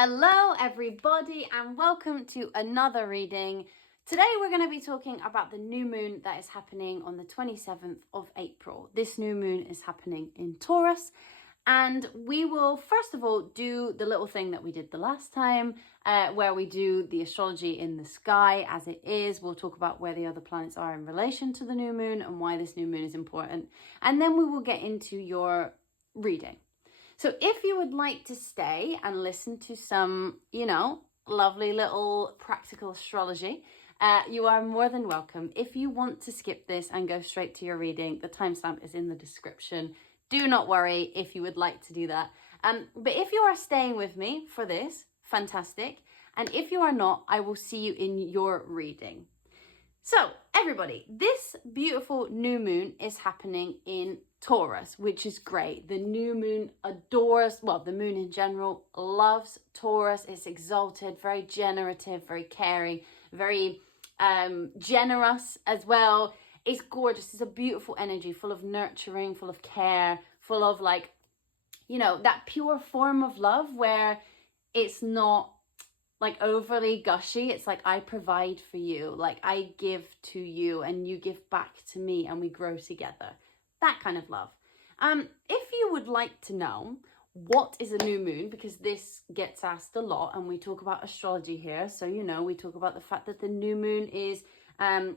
Hello everybody and welcome to another reading. Today we're going to be talking about the new moon that is happening on the 27th of April. This new moon is happening in Taurus, and we will first of all do the little thing that we did the last time where we do the astrology in the sky as it is. We'll talk about where the other planets are in relation to the new moon and why this new moon is important, and then we will get into your reading. So if you would like to stay and listen to some, lovely little practical astrology, you are more than welcome. If you want to skip this and go straight to your reading, the timestamp is in the description. Do not worry if you would like to do that. But if you are staying with me for this, fantastic. And if you are not, I will see you in your reading. So everybody, this beautiful new moon is happening in Taurus, which is great. The new moon adores, the moon in general loves Taurus. It's exalted, very generative, very caring, very generous as well. It's gorgeous. It's a beautiful energy, full of nurturing, full of care, full of that pure form of love where it's not like overly gushy. It's like, I provide for you, like I give to you and you give back to me and we grow together. That kind of love. If you would like to know what is a new moon, because this gets asked a lot and we talk about astrology here. So, we talk about the fact that the new moon is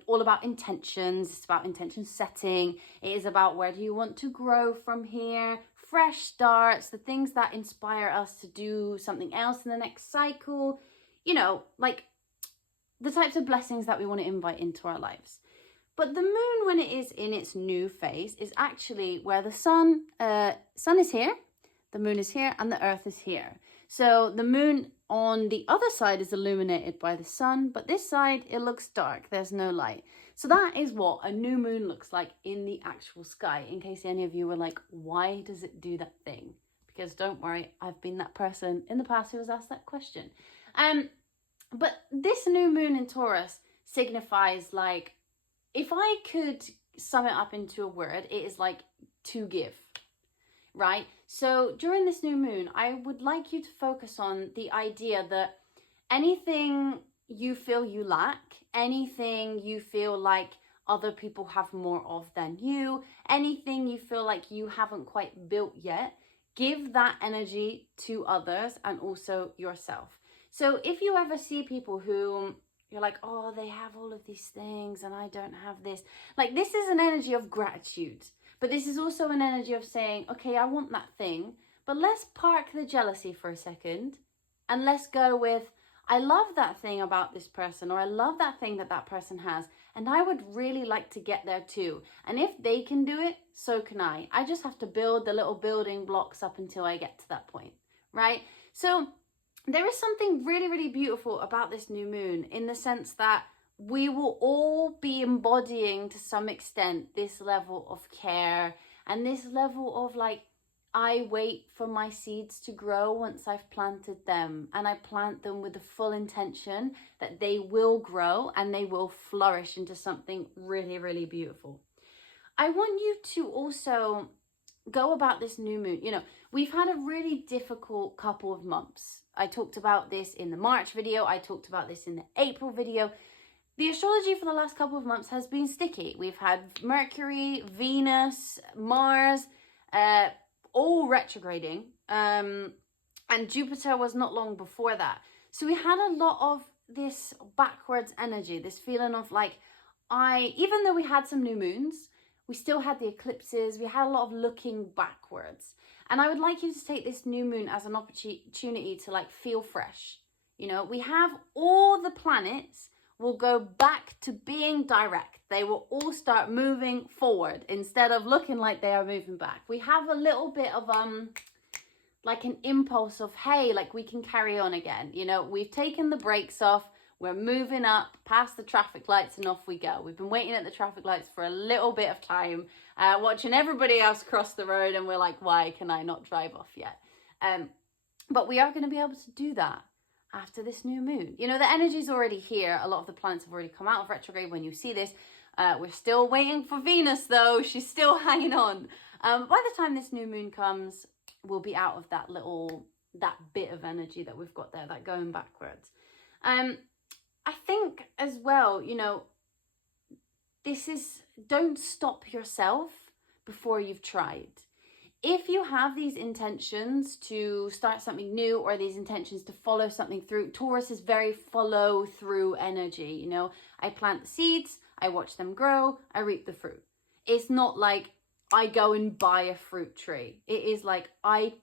all about intentions. It's about intention setting. It is about where do you want to grow from here, fresh starts, the things that inspire us to do something else in the next cycle, like the types of blessings that we want to invite into our lives. But the moon, when it is in its new phase, is actually where the sun is here, the moon is here, and the earth is here. So the moon on the other side is illuminated by the sun, but this side, it looks dark. There's no light. So that is what a new moon looks like in the actual sky, in case any of you were like, why does it do that thing? Because don't worry, I've been that person in the past who was asked that question. But this new moon in Taurus signifies, like, if I could sum it up into a word, it is like to give, right? So during this new moon, I would like you to focus on the idea that anything you feel you lack, anything you feel like other people have more of than you, anything you feel like you haven't quite built yet, give that energy to others and also yourself. So if you ever see people who you're like, oh, they have all of these things and I don't have this. Like, this is an energy of gratitude. But this is also an energy of saying, okay, I want that thing, but let's park the jealousy for a second and let's go with, I love that thing about this person, or I love that thing that that person has, and I would really like to get there too. And if they can do it, so can I. I just have to build the little building blocks up until I get to that point, right? So there is something really, really beautiful about this new moon in the sense that we will all be embodying to some extent this level of care and this level of like, I wait for my seeds to grow once I've planted them, and I plant them with the full intention that they will grow and they will flourish into something really, really beautiful. I want you to also go about this new moon. We've had a really difficult couple of months. I talked about this in the March video. I talked about this in the April video. The astrology for the last couple of months has been sticky. We've had Mercury, Venus, Mars, all retrograding. And Jupiter was not long before that. So we had a lot of this backwards energy, this feeling of like, even though we had some new moons, we still had the eclipses, we had a lot of looking backwards. And I would like you to take this new moon as an opportunity to like feel fresh. We have all the planets will go back to being direct. They will all start moving forward instead of looking like they are moving back. We have a little bit of like an impulse of, hey, like we can carry on again. We've taken the brakes off. We're moving up past the traffic lights and off we go. We've been waiting at the traffic lights for a little bit of time, watching everybody else cross the road, and we're like, why can I not drive off yet? But we are going to be able to do that after this new moon. The energy's already here. A lot of the planets have already come out of retrograde when you see this. We're still waiting for Venus though. She's still hanging on. By the time this new moon comes, we'll be out of that little that bit of energy that we've got there, that going backwards. I think as well, you know, don't stop yourself before you've tried. If you have these intentions to start something new or these intentions to follow something through, Taurus is very follow through energy. You know, I plant the seeds, I watch them grow, I reap the fruit. It's not like I go and buy a fruit tree. It is like I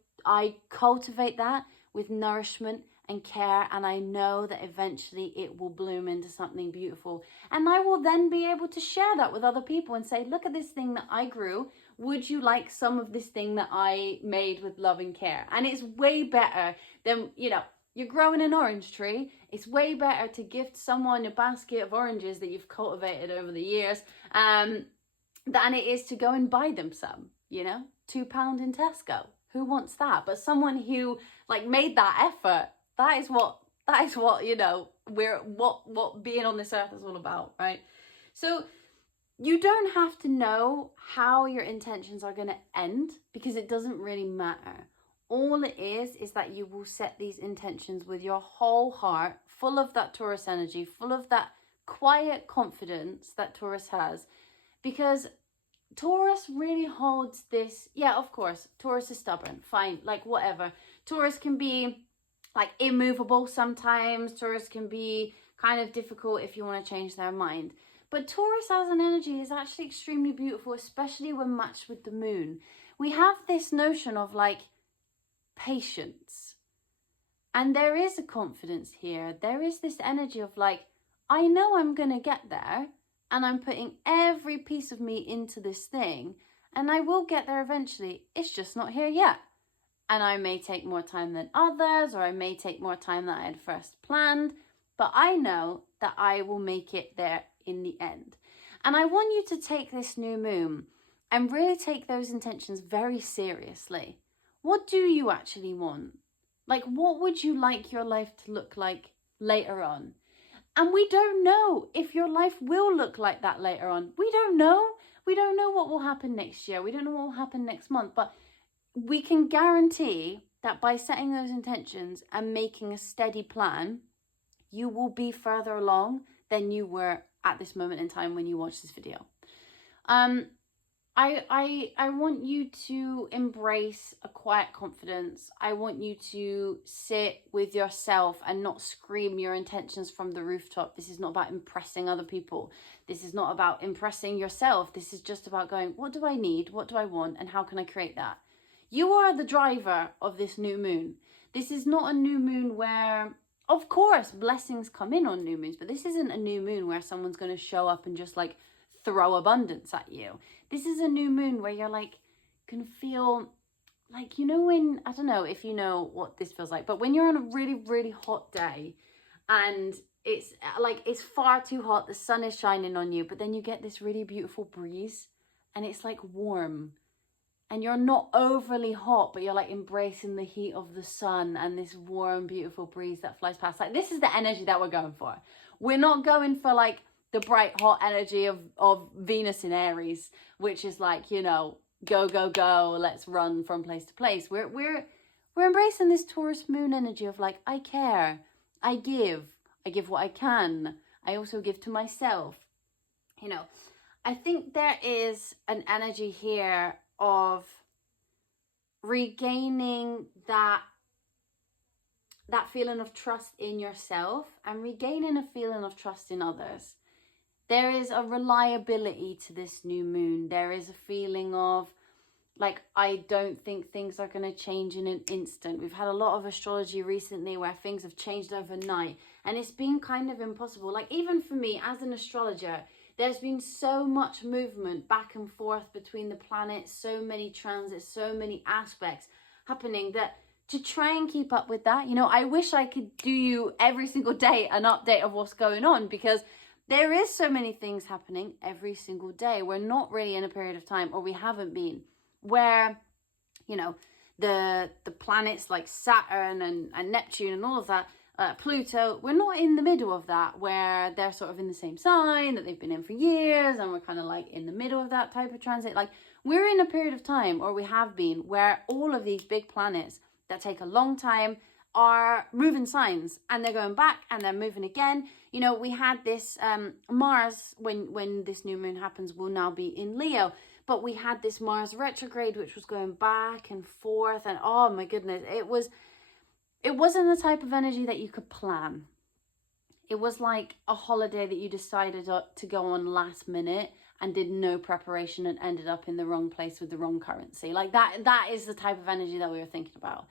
cultivate that with nourishment and care, and I know that eventually it will bloom into something beautiful. And I will then be able to share that with other people and say, look at this thing that I grew. Would you like some of this thing that I made with love and care? And it's way better than, you know, you're growing an orange tree. It's way better to gift someone a basket of oranges that you've cultivated over the years than it is to go and buy them some, you know, £2 in Tesco. Who wants that? But someone who like made that effort, that is what, you know, what being on this earth is all about, right? So you don't have to know how your intentions are going to end, because it doesn't really matter. All it is that you will set these intentions with your whole heart, full of that Taurus energy, full of that quiet confidence that Taurus has. Because Taurus really holds this, yeah, of course, Taurus is stubborn, fine, like whatever. Taurus can be like immovable sometimes. Taurus can be kind of difficult if you want to change their mind. But Taurus as an energy is actually extremely beautiful, especially when matched with the moon. We have this notion of like patience. And there is a confidence here. There is this energy of like, I know I'm going to get there, and I'm putting every piece of me into this thing, and I will get there eventually. It's just not here yet. And I may take more time than others, or I may take more time than I had first planned, but I know that I will make it there in the end. And I want you to take this new moon and really take those intentions very seriously. What do you actually want? Like, what would you like your life to look like later on? And we don't know if your life will look like that later on. We don't know. We don't know what will happen next year. We don't know what will happen next month. But we can guarantee that by setting those intentions and making a steady plan, you will be further along than you were at this moment in time when you watch this video. I want you to embrace a quiet confidence. I want you to sit with yourself and not scream your intentions from the rooftop. This is not about impressing other people. This is not about impressing yourself. This is just about going, what do I need? What do I want? And how can I create that? You are the driver of this new moon. This is not a new moon where, of course, blessings come in on new moons, but this isn't a new moon where someone's going to show up and just like throw abundance at you. This is a new moon where you're like, can feel like, you know, when, I don't know if you know what this feels like, but when you're on a really, really hot day and it's like, it's far too hot, the sun is shining on you, but then you get this really beautiful breeze and it's like warm. And you're not overly hot, but you're like embracing the heat of the sun and this warm, beautiful breeze that flies past. Like, this is the energy that we're going for. We're not going for like the bright, hot energy of Venus in Aries, which is like, you know, go, go, go, let's run from place to place. We're embracing this Taurus moon energy of like, I care, I give what I can. I also give to myself. You know, I think there is an energy here of regaining that feeling of trust in yourself and regaining a feeling of trust in others. There is a reliability to this new moon. There is a feeling of like, I don't think things are going to change in an instant. We've had a lot of astrology recently where things have changed overnight, and it's been kind of impossible. Like, even for me as an astrologer, there's been so much movement back and forth between the planets, so many transits, so many aspects happening that to try and keep up with that, you know, I wish I could do you every single day an update of what's going on, because there is so many things happening every single day. We're not really in a period of time, or we haven't been, where, you know, the planets like Saturn and Neptune and all of that, Pluto, we're not in the middle of that where they're sort of in the same sign that they've been in for years, and we're kind of like in the middle of that type of transit. Like, we're in a period of time, or we have been, where all of these big planets that take a long time are moving signs, and they're going back and they're moving again. You know, we had this Mars, when this new moon happens, will now be in Leo, but we had this Mars retrograde which was going back and forth, and oh my goodness, it wasn't the type of energy that you could plan. It was like a holiday that you decided to go on last minute and did no preparation and ended up in the wrong place with the wrong currency. Like that is the type of energy that we were thinking about.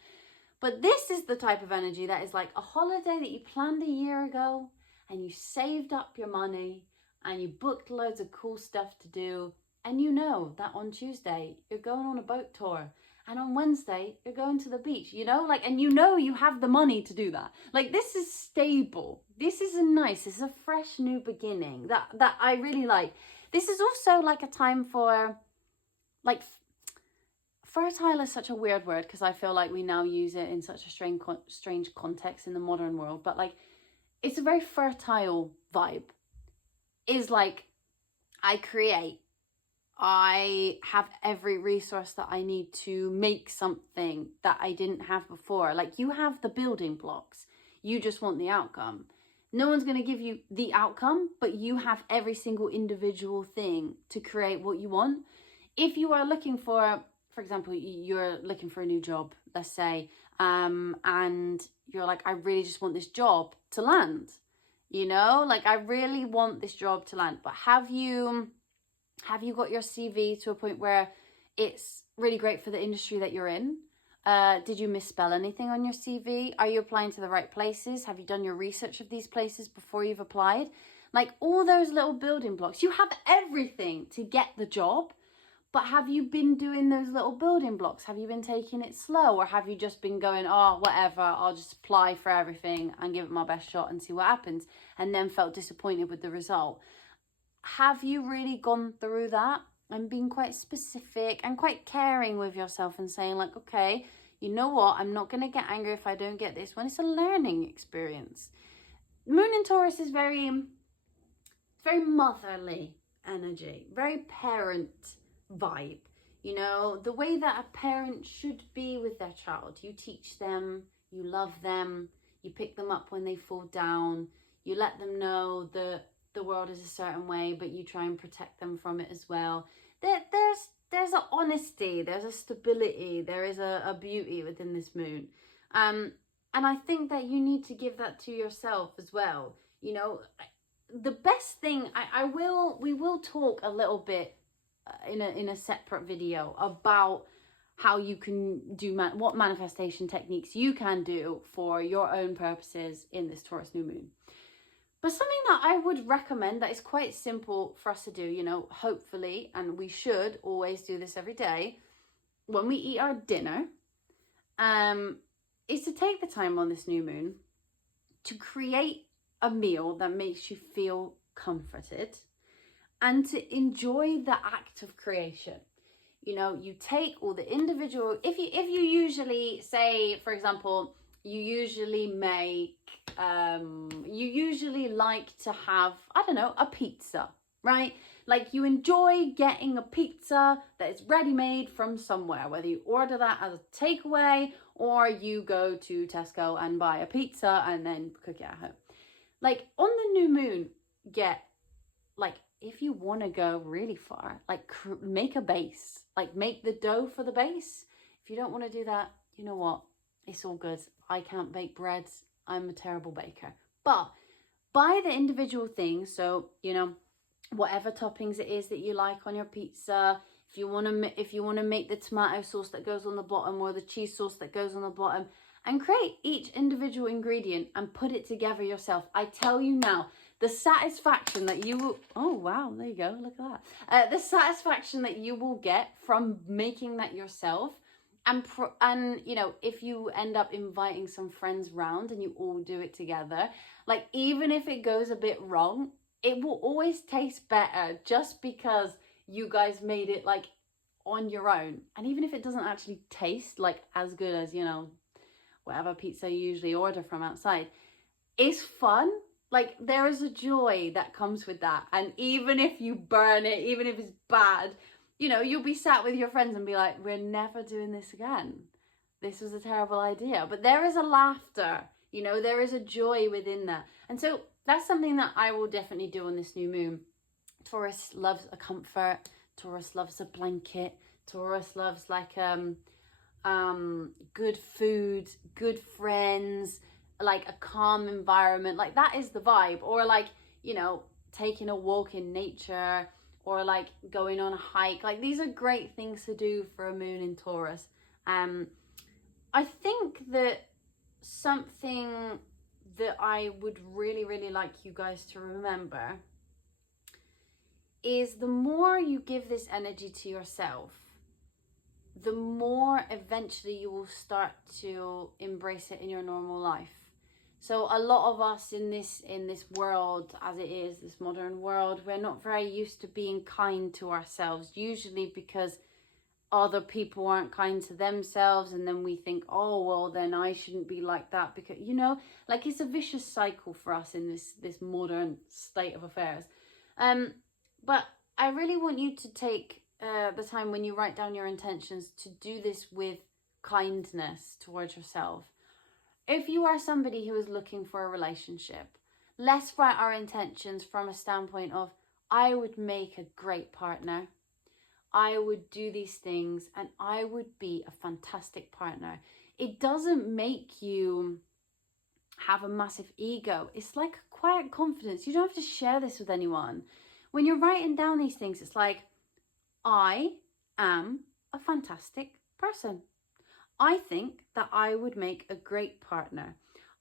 But this is the type of energy that is like a holiday that you planned a year ago, and you saved up your money and you booked loads of cool stuff to do. And you know that on Tuesday you're going on a boat tour, and on Wednesday you're going to the beach, you know, like, and you know you have the money to do that. Like, this is stable. This is this is a fresh new beginning that I really like. This is also like a time for, like, fertile is such a weird word because I feel like we now use it in such a strange context in the modern world, but like, it's a very fertile vibe. Is like, I create, I have every resource that I need to make something that I didn't have before. Like, you have the building blocks, you just want the outcome. No one's going to give you the outcome, but you have every single individual thing to create what you want. If you are looking for example, you're looking for a new job, let's say, and you're like, I really just want this job to land, you know, like, I really want this job to land. But have you got your CV to a point where it's really great for the industry that you're in? Did you misspell anything on your CV? Are you applying to the right places? Have you done your research of these places before you've applied? Like, all those little building blocks, you have everything to get the job. But have you been doing those little building blocks? Have you been taking it slow? Or have you just been going, oh, whatever, I'll just apply for everything and give it my best shot and see what happens, and then felt disappointed with the result? Have you really gone through that and been quite specific and quite caring with yourself and saying, like, okay, you know what, I'm not going to get angry if I don't get this one. It's a learning experience. Moon in Taurus is very motherly energy, very parent vibe, you know, the way that a parent should be with their child. You teach them, you love them, you pick them up when they fall down, you let them know that the world is a certain way, but you try and protect them from it as well. There's an honesty, there's a stability, there is a beauty within this moon, and I think that you need to give that to yourself as well. You know, the best thing, we will talk a little bit in a separate video about how you can do what manifestation techniques you can do for your own purposes in this Taurus new moon. But something that I would recommend that is quite simple for us to do, you know, hopefully, and we should always do this every day when we eat our dinner, is to take the time on this new moon to create a meal that makes you feel comforted and to enjoy the act of creation. You know, you take all the individual, if you usually say, for example, you usually like to have, I don't know, a pizza, right? Like, you enjoy getting a pizza that is ready-made from somewhere, whether you order that as a takeaway or you go to Tesco and buy a pizza and then cook it at home. Like, on the new moon, if you want to go really far, like, make a base, like, make the dough for the base. If you don't want to do that, you know what? It's all good. I can't bake breads. I'm a terrible baker. But buy the individual things. So, you know, whatever toppings it is that you like on your pizza. If you want to make the tomato sauce that goes on the bottom or the cheese sauce that goes on the bottom, and create each individual ingredient and put it together yourself. I tell you now, the satisfaction that you will, oh wow, there you go, look at that. The satisfaction that you will get from making that yourself, and you know, if you end up inviting some friends round and you all do it together, like, even if it goes a bit wrong, it will always taste better just because you guys made it, like, on your own. And even if it doesn't actually taste like as good as, you know, whatever pizza you usually order from outside, it's fun. Like, there is a joy that comes with that. And even if you burn it, even if it's bad, you know, you'll be sat with your friends and be like, we're never doing this again. this was a terrible idea. But there is a laughter, you know, there is a joy within that. And so that's something that I will definitely do on this new moon. Taurus loves a comfort. Taurus loves a blanket. Taurus loves like good food, good friends, like a calm environment. Like that is the vibe. Or like, you know, taking a walk in nature, or like going on a hike. Like these are great things to do for a moon in Taurus. I think that something that I would really, really like you guys to remember is the more you give this energy to yourself, the more eventually you will start to embrace it in your normal life. So a lot of us in this world, as it is, this modern world, we're not very used to being kind to ourselves, usually because other people aren't kind to themselves, and then we think, oh well, then I shouldn't be like that, because, you know, like it's a vicious cycle for us in this modern state of affairs. But I really want you to take the time when you write down your intentions to do this with kindness towards yourself. If you are somebody who is looking for a relationship, let's write our intentions from a standpoint of, I would make a great partner, I would do these things, and I would be a fantastic partner. It doesn't make you have a massive ego. It's like a quiet confidence. You don't have to share this with anyone. When you're writing down these things, it's like, I am a fantastic person. I think that I would make a great partner.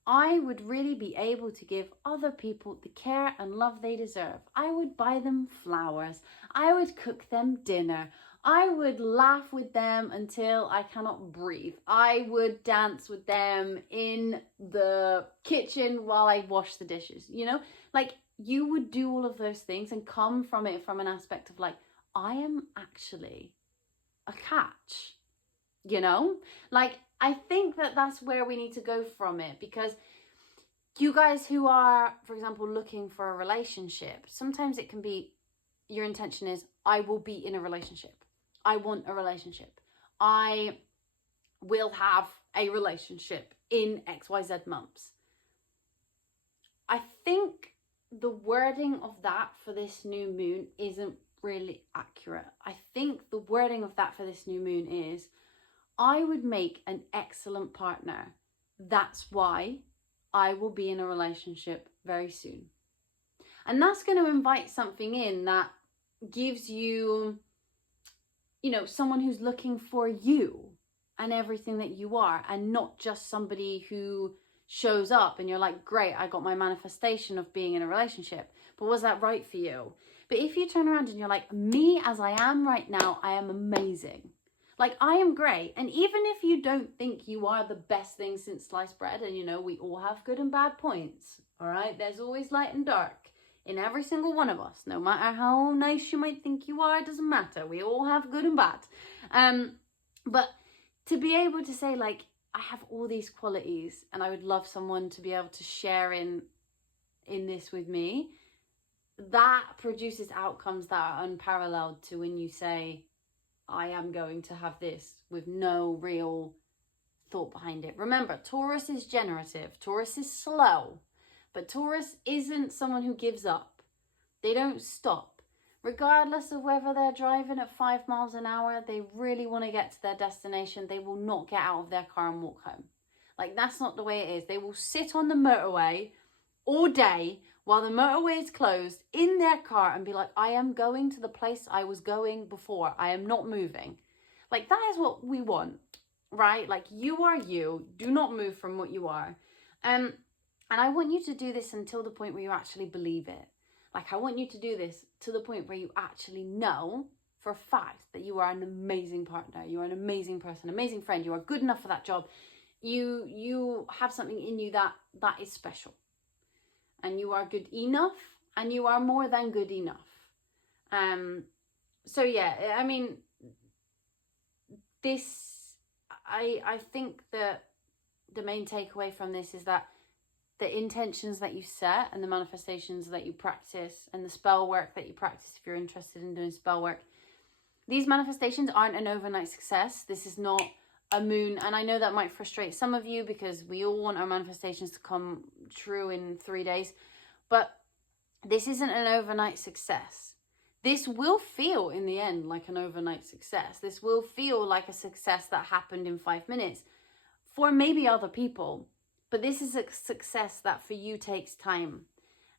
I would really be able to give other people the care and love they deserve. I would buy them flowers. I would cook them dinner. I would laugh with them until I cannot breathe. I would dance with them in the kitchen while I wash the dishes. You know, like you would do all of those things and come from it from an aspect of like, I am actually a catch. You know, like I think that that's where we need to go from it, because you guys who are, for example, looking for a relationship, sometimes it can be your intention is, I will be in a relationship. I want a relationship. I will have a relationship in XYZ months. I think the wording of that for this new moon isn't really accurate. I think the wording of that for this new moon is, I would make an excellent partner. That's why I will be in a relationship very soon. And that's going to invite something in that gives you, you know, someone who's looking for you and everything that you are, and not just somebody who shows up and you're like, great, I got my manifestation of being in a relationship, but was that right for you? But if you turn around and you're like, me as I am right now, I am amazing. Like, I am great. And even if you don't think you are the best thing since sliced bread, and you know, we all have good and bad points, all right? There's always light and dark in every single one of us. No matter how nice you might think you are, it doesn't matter. We all have good and bad. But to be able to say, like, I have all these qualities and I would love someone to be able to share in this with me, that produces outcomes that are unparalleled to when you say, I am going to have this, with no real thought behind it. Remember, Taurus is generative. Taurus is slow. But Taurus isn't someone who gives up. They don't stop. Regardless of whether they're driving at 5 miles an hour, they really want to get to their destination. They will not get out of their car and walk home. Like, that's not the way it is. They will sit on the motorway all day while the motorway is closed in their car and be like, I am going to the place I was going before. I am not moving. Like, that is what we want, right? Like, you are you. Do not move from what you are. And I want you to do this until the point where you actually believe it. Like, I want you to do this to the point where you actually know for a fact that you are an amazing partner. You are an amazing person, amazing friend. You are good enough for that job. You have something in you that is special. And you are good enough, and you are more than good enough. So yeah, I mean, I think that the main takeaway from this is that the intentions that you set and the manifestations that you practice and the spell work that you practice, if you're interested in doing spell work, these manifestations aren't an overnight success. This is not a moon, and I know that might frustrate some of you because we all want our manifestations to come true in 3 days, but this isn't an overnight success. This will feel in the end like an overnight success. This will feel like a success that happened in 5 minutes for maybe other people, but this is a success that for you takes time,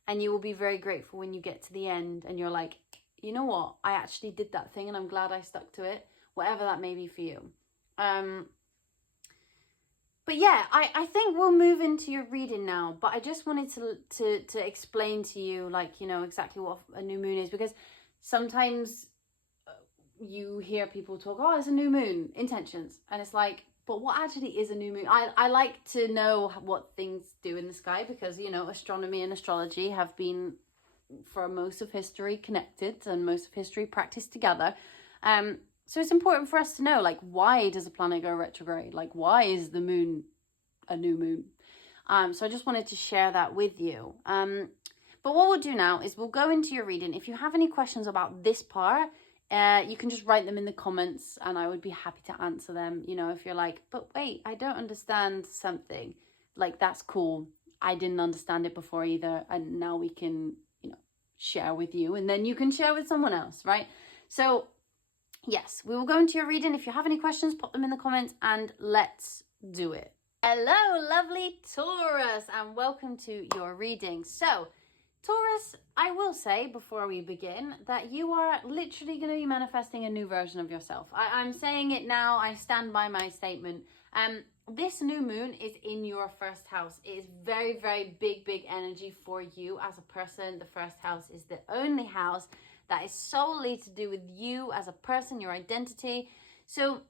and you will be very grateful when you get to the end and you're like, you know what, I actually did that thing and I'm glad I stuck to it, whatever that may be for you. But yeah, I think we'll move into your reading now, but I just wanted to explain to you, like, you know, exactly what a new moon is, because sometimes you hear people talk, oh, it's a new moon, intentions, and it's like, but what actually is a new moon? I like to know what things do in the sky, because, you know, astronomy and astrology have been, for most of history, connected, and most of history practiced together. So it's important for us to know, like, why does a planet go retrograde? Like, why is the moon a new moon? So I just wanted to share that with you. But what we'll do now is we'll go into your reading. If you have any questions about this part, you can just write them in the comments and I would be happy to answer them. You know, if you're like, but wait, I don't understand something, like, that's cool. I didn't understand it before either. And now we can, you know, share with you, and then you can share with someone else, right? So yes, we will go into your reading. If you have any questions, pop them in the comments and let's do it. Hello, lovely Taurus, and welcome to your reading. So, Taurus, I will say before we begin that you are literally going to be manifesting a new version of yourself. I'm saying it now. I stand by my statement. This new moon is in your first house. It is very, very big energy for you as a person. The first house is the only house that is solely to do with you as a person, your identity. So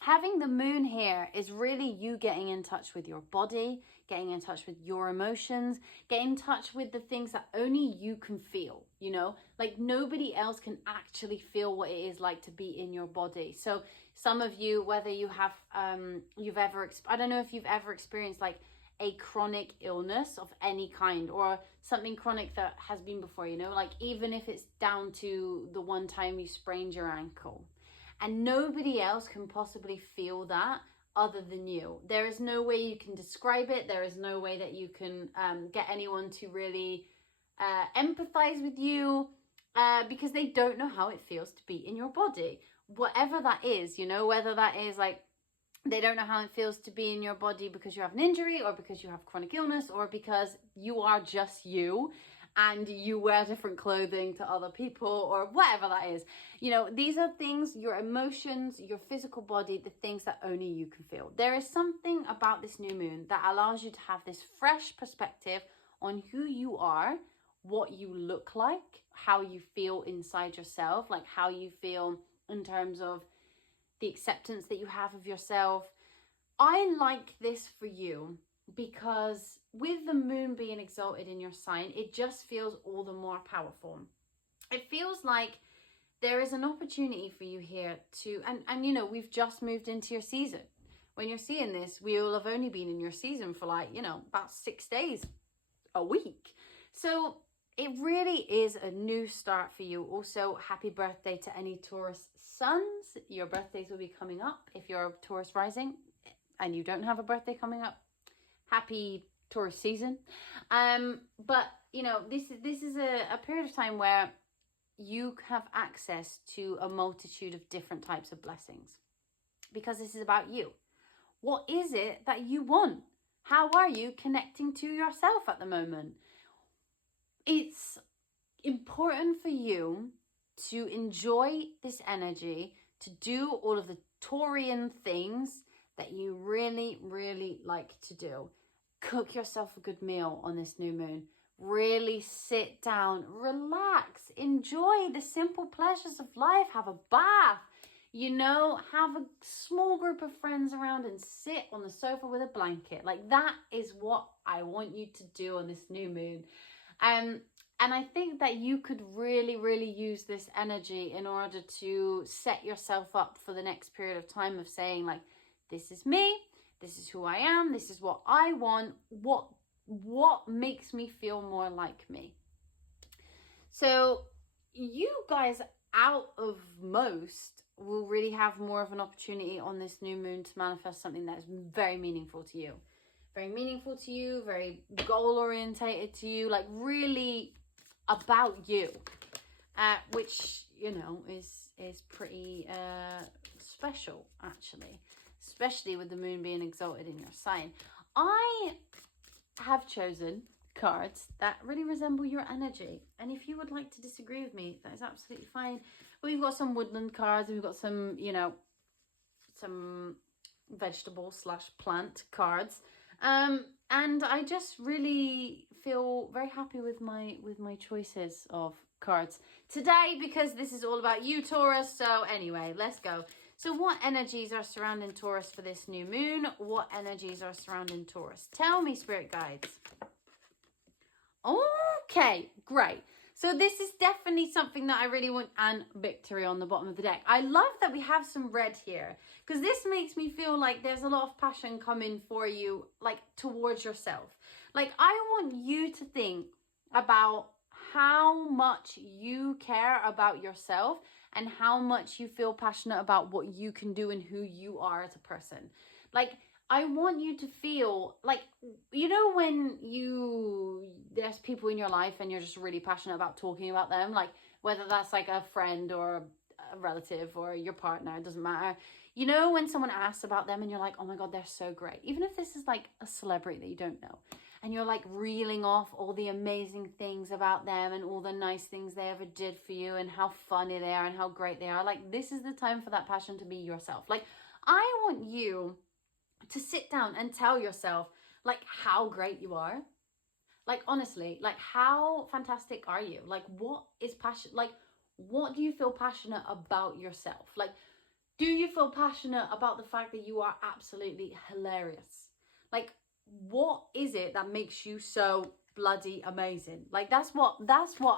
having the moon here is really you getting in touch with your body, getting in touch with your emotions, getting in touch with the things that only you can feel, you know? Like, nobody else can actually feel what it is like to be in your body. So some of you, whether you have, I don't know if you've ever experienced like a chronic illness of any kind, or something chronic that has been before, you know, like even if it's down to the one time you sprained your ankle, and nobody else can possibly feel that other than you. There is no way you can describe it. There is no way that you can get anyone to really empathize with you, because they don't know how it feels to be in your body, whatever that is, you know, whether that is like, they don't know how it feels to be in your body because you have an injury, or because you have chronic illness, or because you are just you and you wear different clothing to other people, or whatever that is. You know, these are things, your emotions, your physical body, the things that only you can feel. There is something about this new moon that allows you to have this fresh perspective on who you are, what you look like, how you feel inside yourself, like how you feel in terms of the acceptance that you have of yourself. I like this for you because with the moon being exalted in your sign, it just feels all the more powerful. It feels like there is an opportunity for you here to, and you know, we've just moved into your season. When you're seeing this, we will have only been in your season for like, you know, about 6 days, a week. So it really is a new start for you. Also, happy birthday to any Taurus suns. Your birthdays will be coming up. If you're a Taurus rising and you don't have a birthday coming up, happy Taurus season. But you know, this is a period of time where you have access to a multitude of different types of blessings, because this is about you. What is it that you want? How are you connecting to yourself at the moment? It's important for you to enjoy this energy, to do all of the Taurian things that you really, really like to do. Cook yourself a good meal on this new moon. Really sit down, relax, enjoy the simple pleasures of life. Have a bath, you know, have a small group of friends around and sit on the sofa with a blanket. Like, that is what I want you to do on this new moon. And I think that you could really, really use this energy in order to set yourself up for the next period of time of saying, like, this is me, this is who I am, this is what I want, what makes me feel more like me. So you guys, out of most, will really have more of an opportunity on this new moon to manifest something that is very meaningful to you. Very meaningful to you, very goal orientated to you, like really about you. Which, you know, is pretty special, actually. Especially with the moon being exalted in your sign. I have chosen cards that really resemble your energy. And if you would like to disagree with me, that is absolutely fine. We've got some woodland cards, and we've got some, you know, some vegetable / plant cards. And I just really feel very happy with my choices of cards today, because this is all about you, Taurus. So anyway, let's go. So what energies are surrounding Taurus for this new moon? What energies are surrounding Taurus? Tell me, spirit guides. Okay, great. So this is definitely something that I really want, and victory on the bottom of the deck. I love that we have some red here, because this makes me feel like there's a lot of passion coming for you, like towards yourself. Like, I want you to think about how much you care about yourself and how much you feel passionate about what you can do and who you are as a person. Like, I want you to feel like, you know, when there's people in your life and you're just really passionate about talking about them, like whether that's like a friend or a relative or your partner, it doesn't matter. You know, when someone asks about them and you're like, oh my God, they're so great. Even if this is like a celebrity that you don't know, and you're like reeling off all the amazing things about them and all the nice things they ever did for you and how funny they are and how great they are. Like, this is the time for that passion to be yourself. Like, I want you to sit down and tell yourself, like, how great you are. Like, honestly, like, how fantastic are you? Like, what is passion? Like, what do you feel passionate about yourself? Like, do you feel passionate about the fact that you are absolutely hilarious? Like, what is it that makes you so bloody amazing? Like, that's what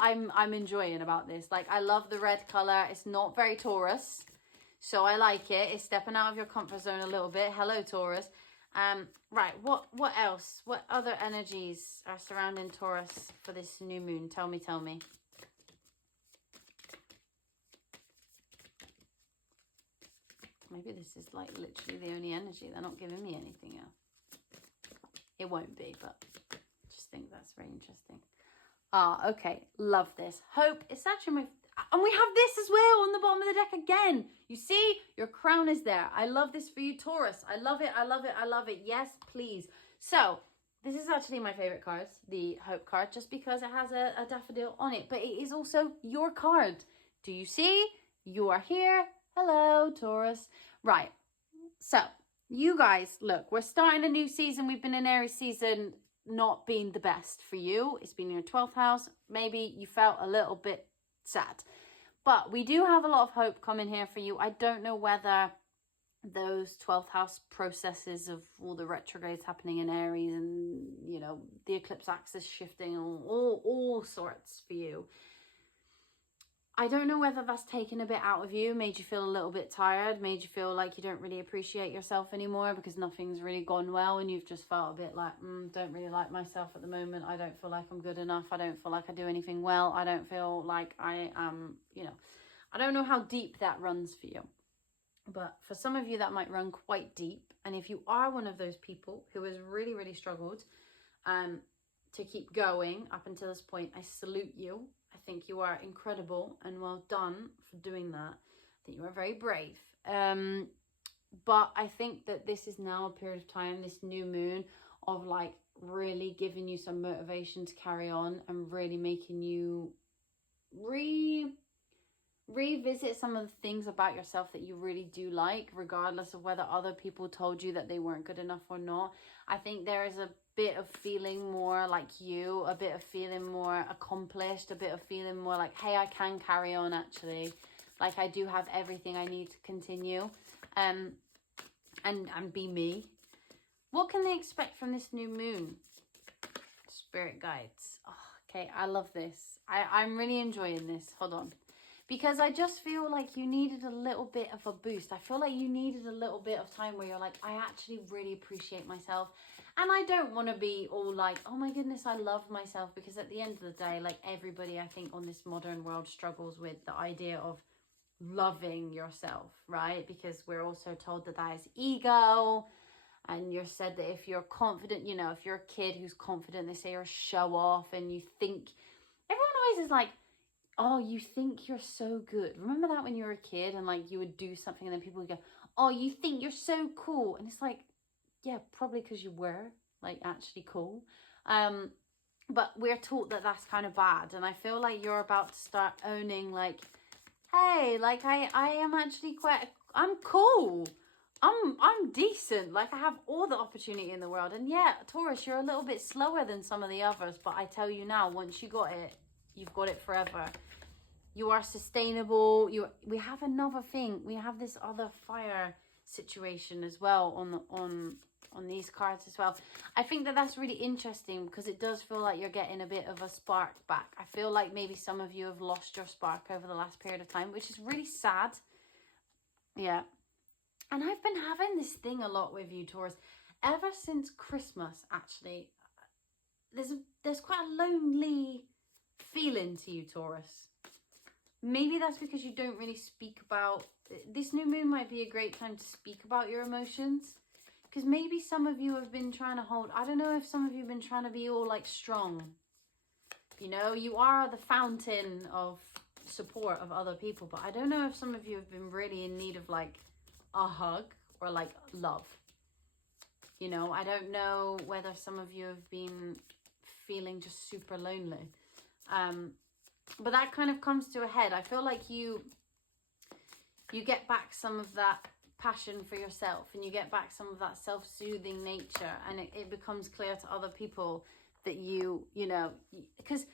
I'm enjoying about this. Like, I love the red color. It's not very Taurus, so I like it. It's stepping out of your comfort zone a little bit. Hello, Taurus. Right, what else? What other energies are surrounding Taurus for this new moon? Tell me. Maybe this is like literally the only energy. They're not giving me anything else. It won't be, but I just think that's very interesting. Okay, love this. Hope is actually my... And we have this as well on the bottom of the deck again. You see, your crown is there. I love this for you, Taurus. I love it. Yes, please. So, this is actually my favorite card, the Hope card, just because it has a daffodil on it. But it is also your card. Do you see? You are here. Hello, Taurus. Right. So, you guys, look, we're starting a new season. We've been in Aries season not being the best for you. It's been in your 12th house. Maybe you felt a little bit sad, but we do have a lot of hope coming here for you. I don't know whether those 12th house processes of all the retrogrades happening in Aries and, you know, the eclipse axis shifting, all sorts for you. I don't know whether that's taken a bit out of you, made you feel a little bit tired, made you feel like you don't really appreciate yourself anymore because nothing's really gone well and you've just felt a bit like, don't really like myself at the moment. I don't feel like I'm good enough. I don't feel like I do anything well. I don't feel like I am, you know, I don't know how deep that runs for you. But for some of you, that might run quite deep. And if you are one of those people who has really, really struggled to keep going up until this point, I salute you. I think you are incredible and well done for doing that. I think you are very brave. But I think that this is now a period of time, this new moon, of like really giving you some motivation to carry on and really making you revisit some of the things about yourself that you really do like, regardless of whether other people told you that they weren't good enough or not. I think there is a bit of feeling more like you, a bit of feeling more accomplished, a bit of feeling more like, hey, I can carry on actually. Like, I do have everything I need to continue and be me. What can they expect from this new moon? Spirit guides. Oh, okay, I love this. I'm really enjoying this. Hold on. Because I just feel like you needed a little bit of a boost. I feel like you needed a little bit of time where you're like, I actually really appreciate myself. And I don't want to be all like, oh my goodness, I love myself. Because at the end of the day, like everybody, I think, on this modern world struggles with the idea of loving yourself, right? Because we're also told that that is ego. And you're said that if you're confident, you know, if you're a kid who's confident, they say you're a show off, and you think, everyone always is like, oh, you think you're so good. Remember that when you were a kid and like you would do something and then people would go, oh, you think you're so cool. And it's like, yeah, probably because you were like actually cool. But we're taught that that's kind of bad. And I feel like you're about to start owning like, hey, like I am actually I'm cool. I'm decent. Like I have all the opportunity in the world. And yeah, Taurus, you're a little bit slower than some of the others. But I tell you now, once you got it, you've got it forever. You are sustainable. We have another thing. We have this other fire situation as well on these cards as well. I think that that's really interesting because it does feel like you're getting a bit of a spark back. I feel like maybe some of you have lost your spark over the last period of time, which is really sad. Yeah. And I've been having this thing a lot with you, Taurus, ever since Christmas, actually. There's quite a lonely feeling to you, Taurus. Maybe that's because you don't really speak about... This new moon might be a great time to speak about your emotions. Because maybe some of you have been trying to hold... I don't know if some of you have been trying to be all, like, strong. You know, you are the fountain of support of other people. But I don't know if some of you have been really in need of, like, a hug or, like, love. You know, I don't know whether some of you have been feeling just super lonely. But that kind of comes to a head. I feel like you get back some of that passion for yourself, and you get back some of that self-soothing nature, and it becomes clear to other people that you know, because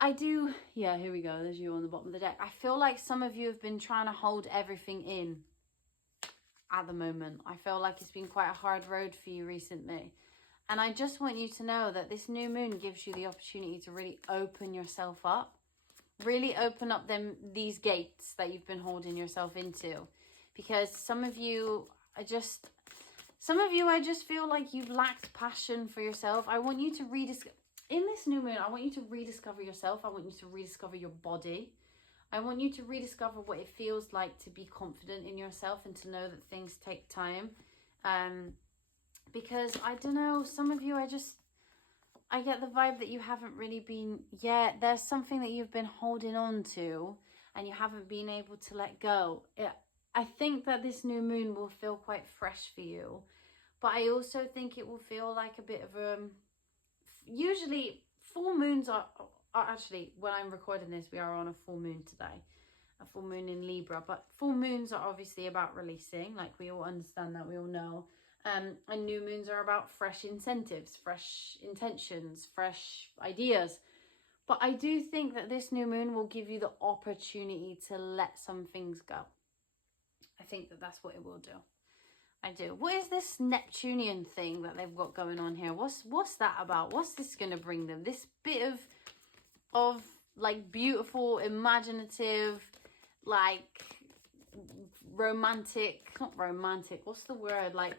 I do, yeah, here we go, there's you on the bottom of the deck. I feel like some of you have been trying to hold everything in at the moment. I feel like it's been quite a hard road for you recently. And I just want you to know that this new moon gives you the opportunity to really open yourself up. Really open up these gates that you've been holding yourself into. Because some of you, I just feel like you've lacked passion for yourself. I want you to rediscover, in this new moon, I want you to rediscover yourself. I want you to rediscover your body. I want you to rediscover what it feels like to be confident in yourself and to know that things take time. Because, I don't know, some of you, I get the vibe that you haven't really been, there's something that you've been holding on to and you haven't been able to let go. I think that this new moon will feel quite fresh for you. But I also think it will feel like a bit of usually full moons are actually, when I'm recording this, we are on a full moon today. A full moon in Libra. But full moons are obviously about releasing. Like, we all understand that, we all know. And new moons are about fresh incentives, fresh intentions, fresh ideas. But I do think that this new moon will give you the opportunity to let some things go. I think that that's what it will do. I do. What is this Neptunian thing that they've got going on here? What's that about? What's this going to bring them? This bit of like beautiful, imaginative, like romantic, not romantic, what's the word? Like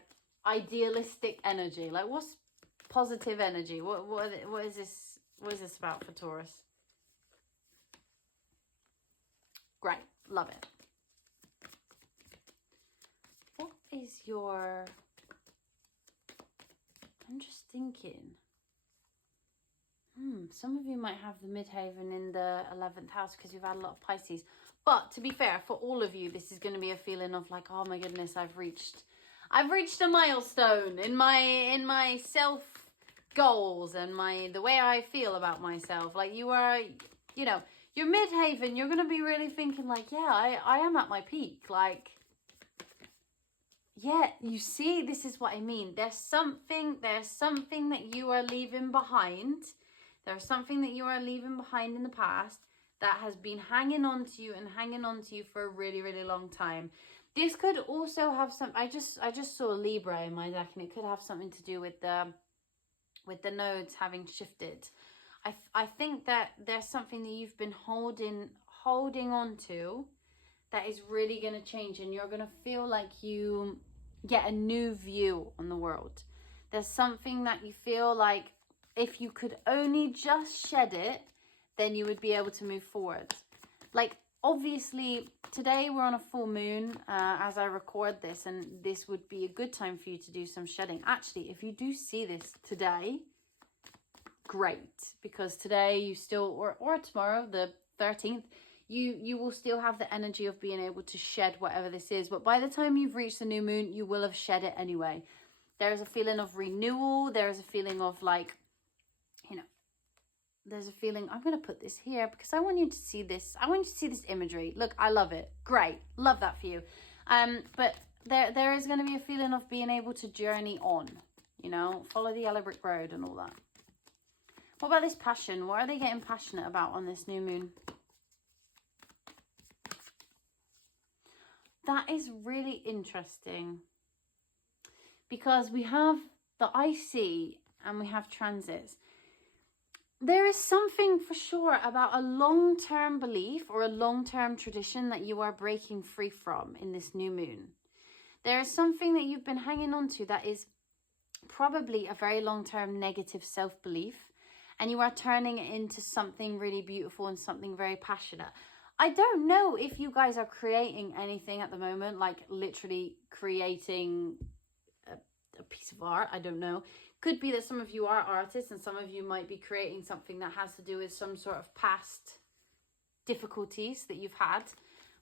idealistic energy. Like, what's positive energy? What is this about for Taurus? Great, love it. What is your... I'm just thinking. Some of you might have the midhaven in the 11th house because you've had a lot of Pisces. But to be fair, for all of you, this is going to be a feeling of like, oh my goodness, I've reached a milestone in my self goals and the way I feel about myself. Like, you are, you know, your midhaven, you're going to be really thinking like, yeah, I am at my peak. Like, yeah, you see, this is what I mean. There's something that you are leaving behind. There's something that you are leaving behind in the past that has been hanging on to you for a really, really long time. This could also have some... I just saw Libra in my deck, and it could have something to do with the nodes having shifted. I think that there's something that you've been holding on to that is really going to change, and you're going to feel like you get a new view on the world. There's something that you feel like if you could only just shed it, then you would be able to move forward. Like, obviously today we're on a full moon as I record this, and this would be a good time for you to do some shedding. Actually, if you do see this today, great, because today you still, or tomorrow, the 13th, you will still have the energy of being able to shed whatever this is. But by the time you've reached the new moon, you will have shed it anyway. There is a feeling of renewal. There is a feeling of like, you know, there's a feeling, I'm going to put this here because I want you to see this. I want you to see this imagery. Look, I love it. Great. Love that for you. But there is going to be a feeling of being able to journey on, you know, follow the yellow brick road and all that. What about this passion? What are they getting passionate about on this new moon? That is really interesting because we have the IC and we have transits. There is something for sure about a long-term belief or a long-term tradition that you are breaking free from in this new moon. There is something that you've been hanging on to that is probably a very long-term negative self-belief, and you are turning it into something really beautiful and something very passionate. I don't know if you guys are creating anything at the moment, like literally creating a piece of art. I don't know. Could be that some of you are artists and some of you might be creating something that has to do with some sort of past difficulties that you've had.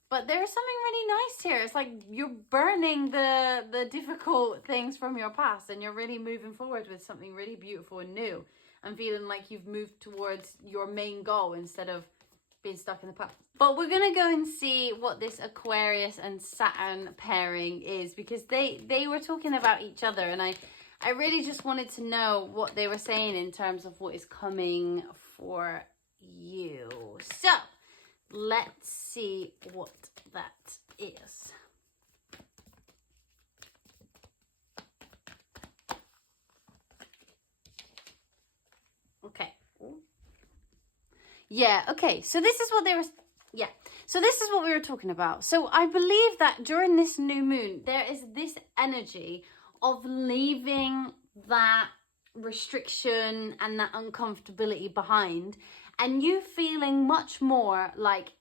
But there is something really nice here. It's like you're burning the difficult things from your past and you're really moving forward with something really beautiful and new and feeling like you've moved towards your main goal instead of being stuck in the past. But we're going to go and see what this Aquarius and Saturn pairing is, because they were talking about each other, and I really just wanted to know what they were saying in terms of what is coming for you. So let's see what that is. Okay. Yeah, okay. So this is what they were... Yeah. So this is what we were talking about. So I believe that during this new moon, there is this energy of leaving that restriction and that uncomfortability behind, and you feeling much more like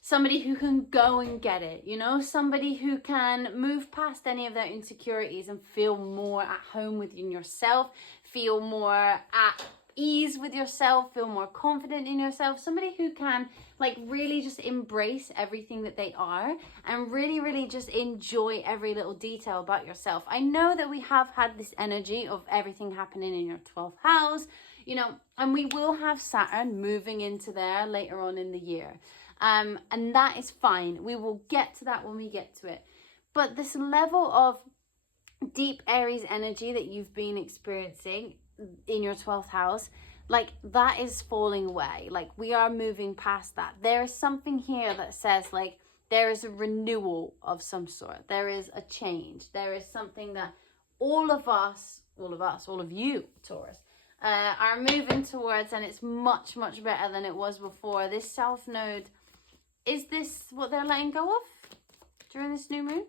somebody who can go and get it, you know, somebody who can move past any of their insecurities and feel more at home within yourself, feel more at ease with yourself, feel more confident in yourself, somebody who can like really just embrace everything that they are and really just enjoy every little detail about yourself. I know that we have had this energy of everything happening in your 12th house, you know, and we will have Saturn moving into there later on in the year, and that is fine. We will get to that when we get to it. But this level of deep Aries energy that you've been experiencing in your 12th house, like that is falling away. Like we are moving past that. There is something here that says like there is a renewal of some sort. There is a change. There is something that all of you, Taurus, are moving towards, and it's much better than it was before. This South Node, is this what they're letting go of during this new moon?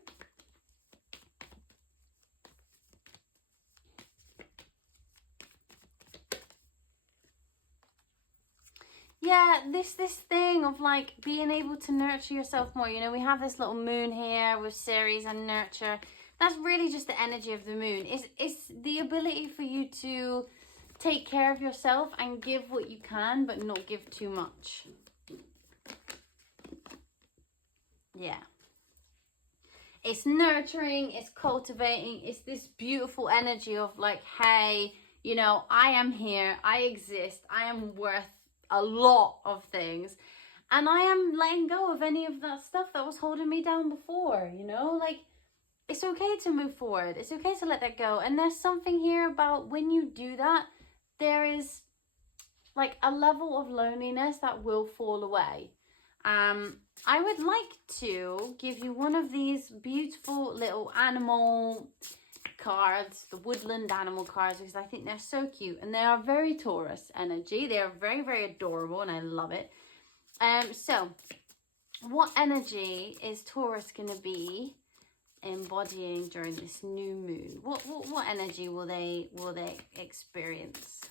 Yeah, this thing of like being able to nurture yourself more. You know, we have this little moon here with Ceres and nurture. That's really just the energy of the moon. It's the ability for you to take care of yourself and give what you can, but not give too much. Yeah. It's nurturing, it's cultivating, it's this beautiful energy of like, hey, you know, I am here, I exist, I am worth a lot of things, and I am letting go of any of that stuff that was holding me down before, you know, like it's okay to move forward, it's okay to let that go. And there's something here about when you do that, there is like a level of loneliness that will fall away. I would like to give you one of these beautiful little animal cards, the Woodland animal cards, because I think they're so cute and they are very Taurus energy. They are very adorable and I love it. So what energy is Taurus going to be embodying during this new moon? What energy will they experience?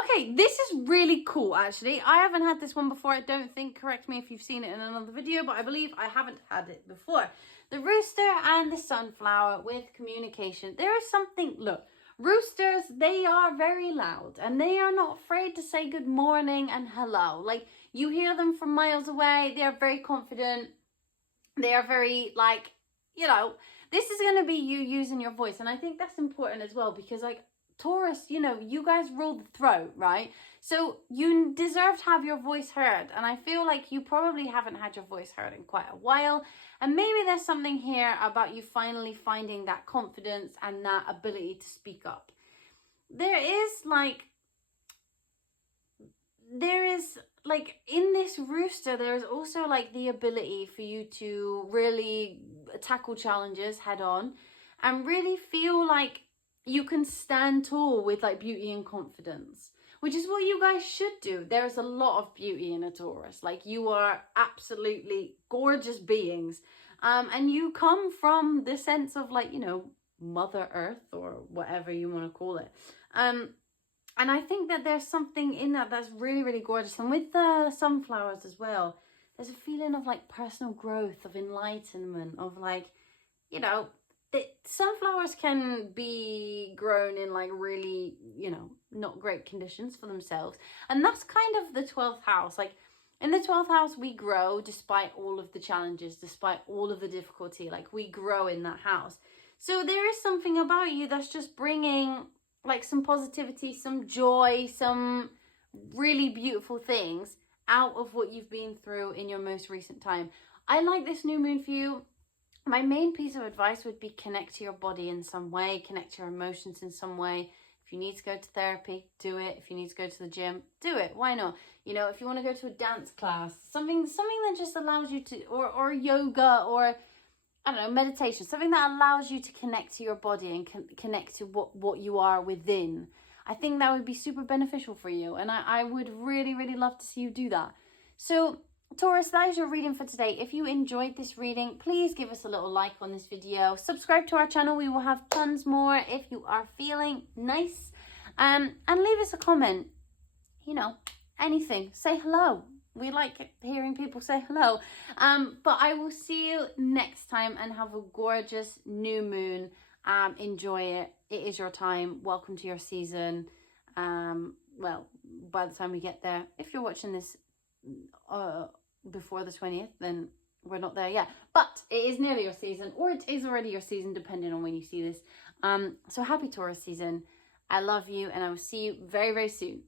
Okay, this is really cool, actually. I haven't had this one before, I don't think. Correct me if you've seen it in another video, but I believe I haven't had it before. The rooster and the sunflower with communication. There is something, look, roosters, they are very loud and they are not afraid to say good morning and hello. Like, you hear them from miles away. They are very confident. They are very, like, you know, this is going to be you using your voice. And I think that's important as well because, like, Taurus, you know, you guys rule the throat, right? So you deserve to have your voice heard. And I feel like you probably haven't had your voice heard in quite a while. And maybe there's something here about you finally finding that confidence and that ability to speak up. There is in this rooster, there is also like the ability for you to really tackle challenges head on and really feel like you can stand tall with like beauty and confidence, which is what you guys should do. There is a lot of beauty in a Taurus. Like, you are absolutely gorgeous beings. And you come from the sense of, like, you know, Mother Earth or whatever you want to call it. And I think that there's something in that that's really, really gorgeous. And with the sunflowers as well, there's a feeling of like personal growth, of enlightenment, of like, you know, sunflowers can be grown in like really, you know, not great conditions for themselves. And that's kind of the 12th house. Like, in the 12th house, we grow despite all of the challenges, despite all of the difficulty. Like, we grow in that house. So there is something about you that's just bringing like some positivity, some joy, some really beautiful things out of what you've been through in your most recent time. I like this new moon for you. My main piece of advice would be connect to your body in some way, connect to your emotions in some way. If you need to go to therapy, do it. If you need to go to the gym, do it. Why not? You know, if you want to go to a dance class, something that just allows you to, or yoga, or I don't know, meditation, something that allows you to connect to your body and connect to what you are within. I think that would be super beneficial for you. And I would really, really love to see you do that. So Taurus, that is your reading for today. If you enjoyed this reading, please give us a little like on this video. Subscribe to our channel. We will have tons more if you are feeling nice. And leave us a comment. You know, anything. Say hello. We like hearing people say hello. But I will see you next time and have a gorgeous new moon. Enjoy it. It is your time. Welcome to your season. Well, by the time we get there, if you're watching this before the 20th, then we're not there yet. But it is nearly your season, or it is already your season, depending on when you see this. So happy Taurus season. I love you, and I will see you very, very soon.